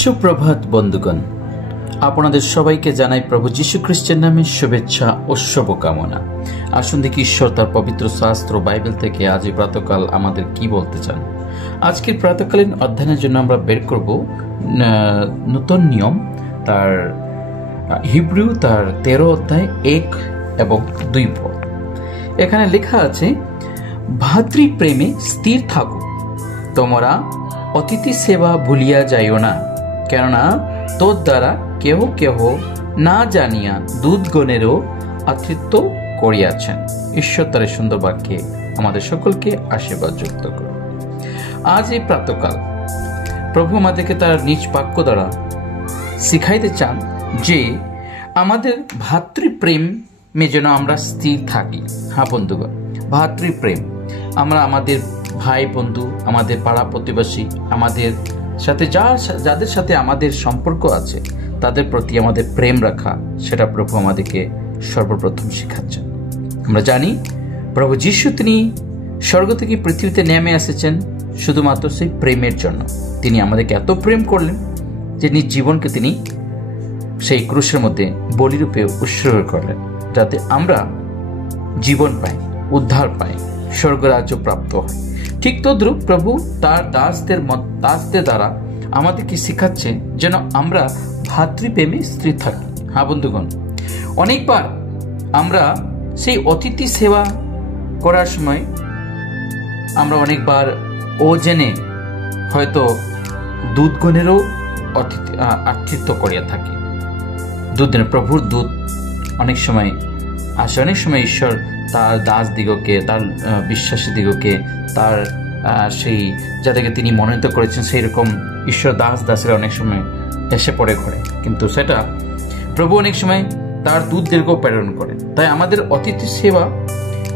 সুপ্রভাত বন্ধুগণ, আপনাদের সবাইকে জানাই প্রভু যীশু খ্রিস্টের নামে শুভেচ্ছা ও শুভকামনা। আসুন দেখি ঈশ্বর তার পবিত্র শাস্ত্র বাইবেল থেকে আজ এই প্রাতকাল আমাদের কি বলতে চান। আজকের প্রাতকালীন অধ্যয়নের জন্য আমরা বের করব নতুন নিয়ম, তার হিব্রু তার 13 অধ্যায় 1 এবং 2 পদ। এখানে লেখা আছে, ভাতৃপ্রেমে স্থির থাকো, তোমরা অতিথি সেবা ভুলিয়া যাইও না, কেননা তোর দ্বারা কেহ কেহ না জানিয়া দূতগণেরও আতিথ্য করিয়াছেন। ঈশ্বর তার সুন্দর বাক্যে আমাদের সকলকে আশীর্বাদ যুক্ত করুন। আজ এই প্রাতকাল প্রভু আমাদেরকে তার নিজ বাক্য দ্বারা শিখাইতে চান যে আমাদের ভাতৃপ্রেমে যেন আমরা স্থির থাকি। হ্যাঁ বন্ধুগণ, ভাতৃপ্রেম, আমরা আমাদের ভাই বন্ধু, আমাদের পাড়া প্রতিবেশী, আমাদের সাথে যাদের সাথে আমাদের সম্পর্ক আছে তাদের প্রতি আমাদের প্রেম রাখা, সেটা প্রভু আমাদেরকে সর্বপ্রথম শেখাচ্ছেন। আমরা জানি প্রভু যীশু তিনি স্বর্গ থেকে পৃথিবীতে নেমে এসেছেন শুধুমাত্র সেই প্রেমের জন্য। তিনি আমাদেরকে এত প্রেম করলেন যে নিজ জীবনকে তিনি সেই ক্রুশের মধ্যে বলিরূপে উৎসর্গ করলেন, যাতে আমরা জীবন পাই, উদ্ধার পাই, স্বর্গরাজ্য প্রাপ্ত হয়। ঠিক তদ্রূপ প্রভু তার দাসদের দ্বারা আমাদেরকে শিখাচ্ছে যেন আমরা ভাতৃপ্রেমে স্থির থাকি। হ্যাঁ বন্ধুগণ, অনেকবার আমরা সেই অতিথি সেবা করার সময় আমরা অনেকবার অজেনে হয়তো দূতগণেরও আতিথ্য করিয়া থাকি। প্রভুর দূত অনেক সময় আসে, অনেক সময় ঈশ্বর তার দাস দিগকে, তার বিশ্বাসী দিগকে, তার সেই যাদেরকে তিনি মনোনীত করেছেন সেই রকম ঈশ্বর দাসেরা অনেক সময় এসে পড়ে ঘরে, কিন্তু সেটা প্রভু অনেক সময় তার দূতদেরকেও প্রেরণ করে। তাই আমাদের অতিথি সেবা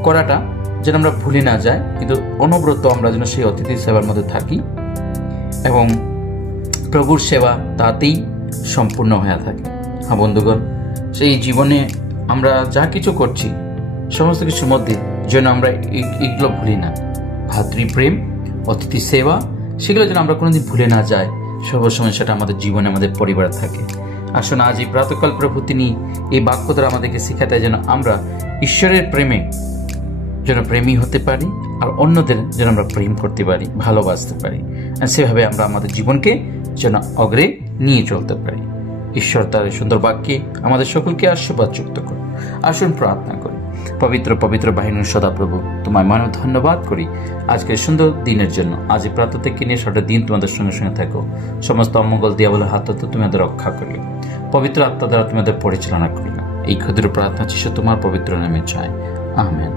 করাটা যেন আমরা ভুলে না যাই, কিন্তু অনবরত আমরা যেন সেই অতিথি সেবার মধ্যে থাকি এবং প্রভুর সেবা তাতেই সম্পূর্ণ হয়ে থাকে। হ্যাঁ বন্ধুগণ, সেই জীবনে আমরা যা কিছু করছি সমস্ত কিছুর মধ্যে যেন আমরা এগুলো ভুলি না। ভাতৃপ্রেম, অতিথি সেবা, সেগুলো যেন আমরা কোনোদিন ভুলে না যাই, সর্বসময় সেটা আমাদের জীবনে, আমাদের পরিবারে থাকে। আসুন আজ এই প্রাতকাল প্রভু তিনি এই বাক্য দ্বারা আমাদেরকে শিখাতে যেন আমরা ঈশ্বরের প্রেমে যেন প্রেমী হতে পারি, আর অন্যদের যেন আমরা প্রেম করতে পারি, ভালোবাসতে পারি, আর সেভাবে আমরা আমাদের জীবনকে যেন অগ্রে নিয়ে চলতে পারি। ঈশ্বর তার সুন্দর বাক্যে আমাদের সকলকে আশীর্বাদ যুক্ত করুন। আসুন প্রার্থনা করি। পবিত্র পবিত্র বাহিনীর সদাপ্রভু, তোমায় মানব ধন্যবাদ করি আজকের সুন্দর দিনের জন্য। আজ এই প্রাত থেকে নিয়ে সারা দিন তোমাদের সঙ্গে সঙ্গে থাকো। সমস্ত অমঙ্গল দিয়াবলের হাত হতে তুমি আমাদের রক্ষা করিও। পবিত্র আত্মা দ্বারা তোমাদের পরিচালনা করিও। এই ক্ষুদ্র প্রার্থনা যিশু তোমার পবিত্র নামে চাই, আমেন।